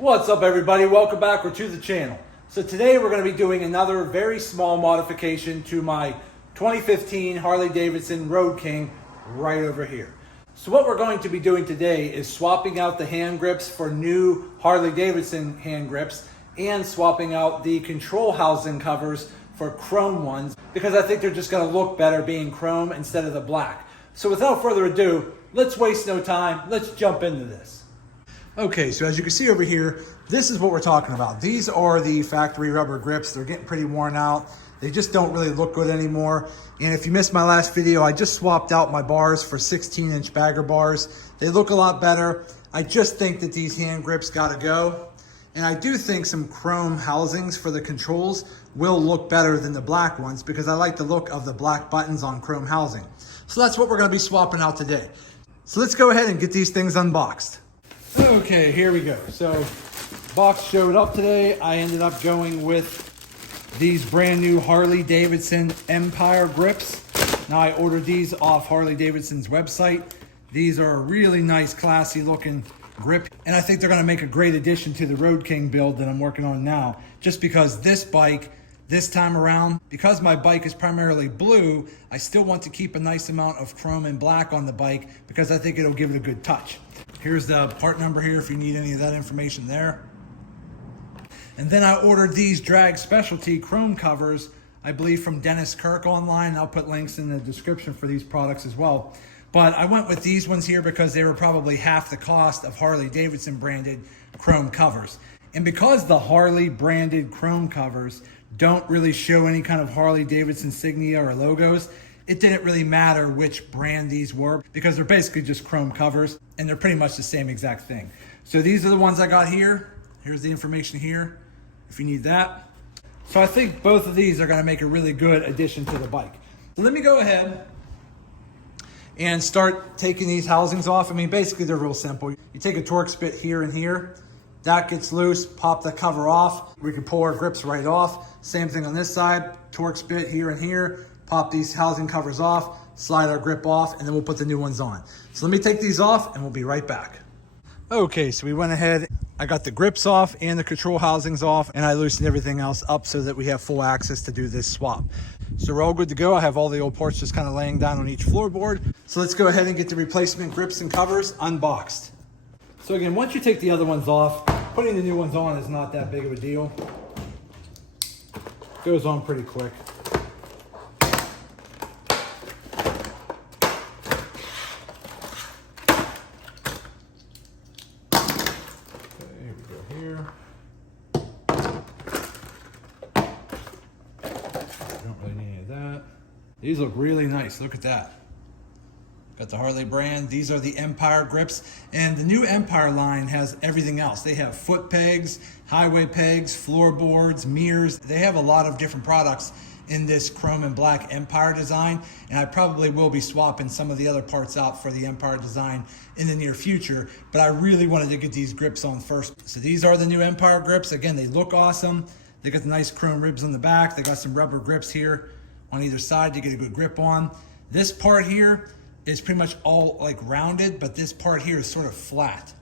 What's up, everybody? Welcome back to the channel. So today we're going to be doing another very small modification to my 2015 Harley Davidson Road King right over here. So what we're going to be doing today is swapping out the hand grips for new Harley Davidson hand grips and swapping out the control housing covers for chrome ones because I think they're just going to look better being chrome instead of the black. So without further ado, let's waste no time. Let's jump into this. Okay, so as you can see over here, this is what we're talking about. These are the factory rubber grips. They're getting pretty worn out. They just don't really look good anymore. And if you missed my last video, I just swapped out my bars for 16-inch bagger bars. They look a lot better. I just think that these hand grips gotta go. And I do think some chrome housings for the controls will look better than the black ones because I like the look of the black buttons on chrome housing. So that's what we're gonna be swapping out today. So let's go ahead and get these things unboxed. Okay, here we go. So box showed up today. I ended up going with these brand new Harley Davidson Empire grips. Now I ordered these off Harley Davidson's website. These are a really nice, classy looking grip. And I think they're gonna make a great addition to the Road King build that I'm working on now. Just because this bike, this time around, because my bike is primarily blue, I still want to keep a nice amount of chrome and black on the bike because I think it'll give it a good touch. Here's the part number here if you need any of that information there. And then I ordered these Drag Specialty chrome covers, I believe from Dennis Kirk online. I'll put links in the description for these products as well. But I went with these ones here because they were probably half the cost of Harley Davidson branded chrome covers. And because the Harley branded chrome covers don't really show any kind of Harley Davidson insignia or logos, it didn't really matter which brand these were because they're basically just chrome covers and they're pretty much the same exact thing. So these are the ones I got here. Here's the information here if you need that. So I think both of these are gonna make a really good addition to the bike. So let me go ahead and start taking these housings off. I mean, basically they're real simple. You take a Torx bit here and here, that gets loose, pop the cover off. We can pull our grips right off. Same thing on this side, Torx bit here and here, pop these housing covers off, slide our grip off, and then we'll put the new ones on. So let me take these off and we'll be right back. Okay, so we went ahead, I got the grips off and the control housings off, and I loosened everything else up so that we have full access to do this swap. So we're all good to go. I have all the old parts just kind of laying down on each floorboard. So let's go ahead and get the replacement grips and covers unboxed. So again, once you take the other ones off, putting the new ones on is not that big of a deal. Goes on pretty quick. These look really nice. Look at that. Got the Harley brand. These are the Empire grips. And the new Empire line has everything else. They have foot pegs, highway pegs, floorboards, mirrors. They have a lot of different products in this chrome and black Empire design. And I probably will be swapping some of the other parts out for the Empire design in the near future. But I really wanted to get these grips on first. So these are the new Empire grips. Again, they look awesome. They got the nice chrome ribs on the back. They got some rubber grips here on either side to get a good grip on. This part here is pretty much all like rounded, but this part here is sort of flat,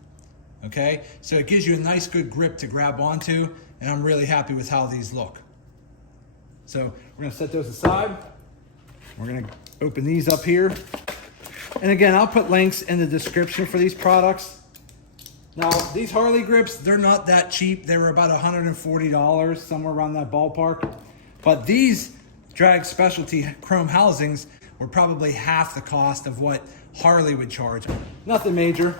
okay? So it gives you a nice good grip to grab onto, and I'm really happy with how these look. So we're gonna set those aside. We're gonna open these up here. And again, I'll put links in the description for these products. Now, these Harley grips, they're not that cheap. They were about $140, somewhere around that ballpark. But these Drag Specialty chrome housings were probably half the cost of what Harley would charge. Nothing major.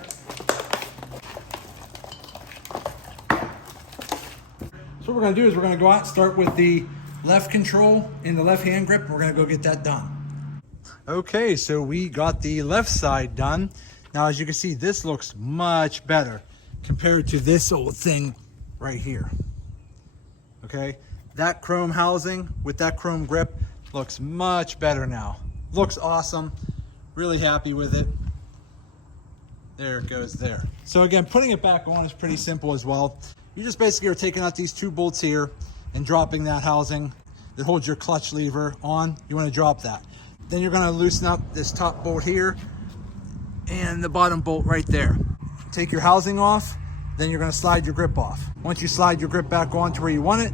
So what we're gonna do is we're gonna go out and start with the left control in the left hand grip. We're gonna go get that done. Okay, so we got the left side done. Now, as you can see, this looks much better compared to this old thing right here, okay? That chrome housing with that chrome grip looks much better now. Looks awesome. Really happy with it. There it goes there. So again, putting it back on is pretty simple as well. You just basically are taking out these two bolts here and dropping that housing that holds your clutch lever on. You want to drop that. Then you're going to loosen up this top bolt here and the bottom bolt right there. Take your housing off, then you're gonna slide your grip off. Once you slide your grip back on to where you want it,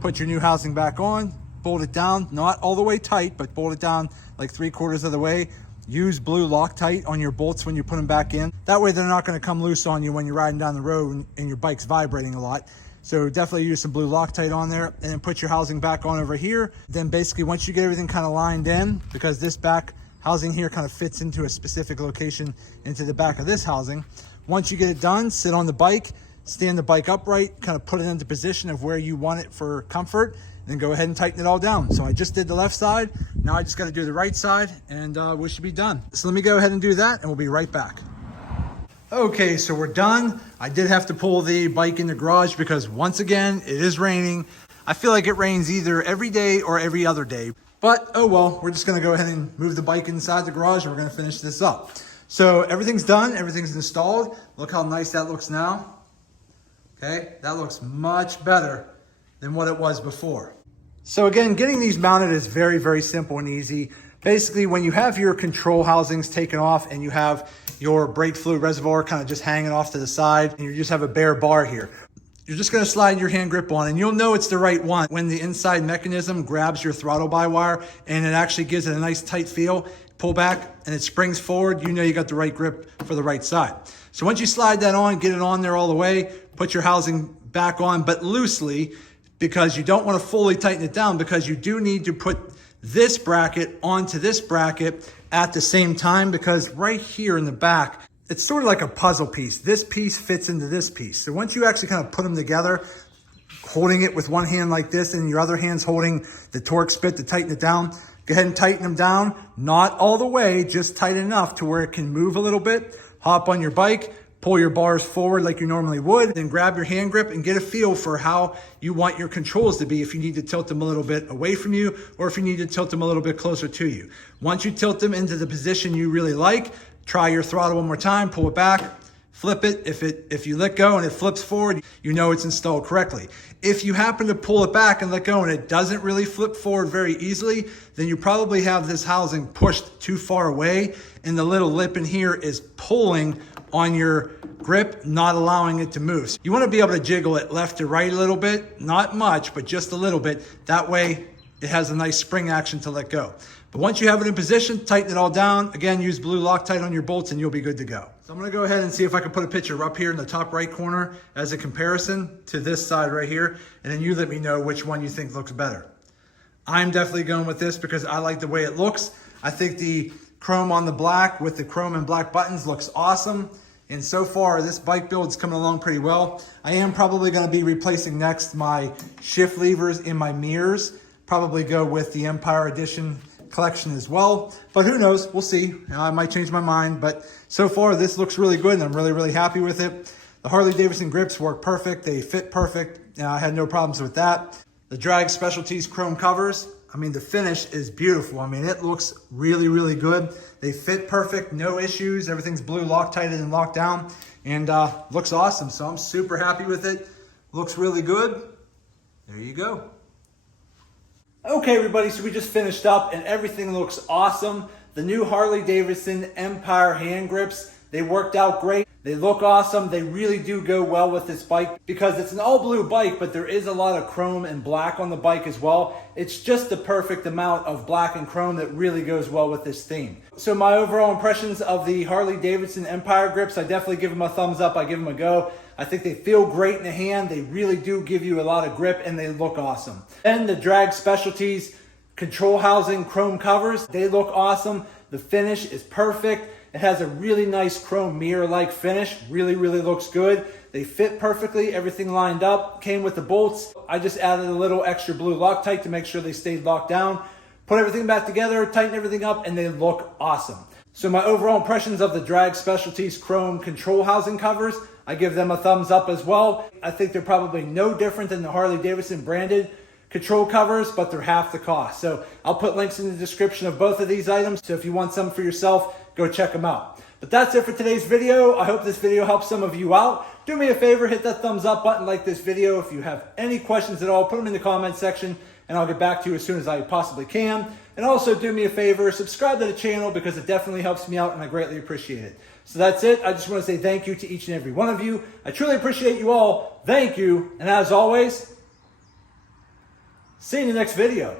put your new housing back on, bolt it down, not all the way tight, but bolt it down like 3/4 of the way. Use blue Loctite on your bolts when you put them back in. That way they're not gonna come loose on you when you're riding down the road and your bike's vibrating a lot. So definitely use some blue Loctite on there, and then put your housing back on over here. Then basically once you get everything kind of lined in, because this back housing here kind of fits into a specific location into the back of this housing. Once you get it done, sit on the bike, stand the bike upright, kind of put it into position of where you want it for comfort, and then go ahead and tighten it all down. So I just did the left side. Now I just got to do the right side, and we should be done. So let me go ahead and do that, and we'll be right back. Okay, so we're done. I did have to pull the bike in the garage because once again, it is raining. I feel like it rains either every day or every other day, but oh well, we're just gonna go ahead and move the bike inside the garage and we're gonna finish this up. So everything's done, everything's installed. Look how nice that looks now. Okay, that looks much better than what it was before. So again, getting these mounted is very, very simple and easy. Basically, when you have your control housings taken off and you have your brake fluid reservoir kind of just hanging off to the side and you just have a bare bar here, you're just going to slide your hand grip on and you'll know it's the right one when the inside mechanism grabs your throttle by wire and it actually gives it a nice tight feel. Pull back and it springs forward, you know you got the right grip for the right side. So once you slide that on, get it on there all the way, put your housing back on, but loosely, because you don't want to fully tighten it down, because you do need to put this bracket onto this bracket at the same time, because right here in the back, it's sort of like a puzzle piece. This piece fits into this piece. So once you actually kind of put them together, holding it with one hand like this and your other hand's holding the Torx bit to tighten it down, go ahead and tighten them down. Not all the way, just tight enough to where it can move a little bit. Hop on your bike, pull your bars forward like you normally would, then grab your hand grip and get a feel for how you want your controls to be, if you need to tilt them a little bit away from you or if you need to tilt them a little bit closer to you. Once you tilt them into the position you really like, try your throttle one more time, pull it back, flip it. If you let go and it flips forward, you know it's installed correctly. If you happen to pull it back and let go and it doesn't really flip forward very easily, then you probably have this housing pushed too far away and the little lip in here is pulling on your grip, not allowing it to move. So you want to be able to jiggle it left to right a little bit, not much, but just a little bit. That way it has a nice spring action to let go. But once you have it in position, tighten it all down. Again, use blue Loctite on your bolts and you'll be good to go. So I'm gonna go ahead and see if I can put a picture up here in the top right corner as a comparison to this side right here. And then you let me know which one you think looks better. I'm definitely going with this because I like the way it looks. I think the chrome on the black with the chrome and black buttons looks awesome. And so far, this bike build is coming along pretty well. I am probably gonna be replacing next my shift levers in my mirrors. Probably go with the Empire Edition collection as well, but who knows, we'll see. I might change my mind, but so far this looks really good and I'm really, really happy with it. The Harley Davidson grips work perfect. They fit perfect. I had no problems with that. The Drag Specialties Chrome covers, I mean, the finish is beautiful. I mean, it looks really, really good. They fit perfect, no issues. Everything's blue Loctited and locked down and looks awesome. So I'm super happy with it. Looks really good. There you go. Okay, everybody, so we just finished up and everything looks awesome. The new Harley Davidson Empire hand grips, they worked out great. They look awesome. They really do go well with this bike because it's an all blue bike, but there is a lot of chrome and black on the bike as well. It's just the perfect amount of black and chrome that really goes well with this theme. So my overall impressions of the Harley Davidson Empire grips, I definitely give them a thumbs up. I give them a go. I think they feel great in the hand. They really do give you a lot of grip and they look awesome. Then the Drag Specialties control housing chrome covers, they look awesome. The finish is perfect. It has a really nice chrome mirror-like finish. Really, really looks good. They fit perfectly, everything lined up. Came with the bolts. I just added a little extra blue Loctite to make sure they stayed locked down. Put everything back together, tighten everything up, and they look awesome. So my overall impressions of the Drag Specialties Chrome control housing covers, I give them a thumbs up as well. I think they're probably no different than the Harley Davidson branded control covers, but they're half the cost. So I'll put links in the description of both of these items. So if you want some for yourself, go check them out. But that's it for today's video. I hope this video helps some of you out. Do me a favor, hit that thumbs up button, like this video. If you have any questions at all, put them in the comment section and I'll get back to you as soon as I possibly can. And also do me a favor, subscribe to the channel because it definitely helps me out and I greatly appreciate it. So that's it. I just want to say thank you to each and every one of you. I truly appreciate you all. Thank you. And as always, see you in the next video.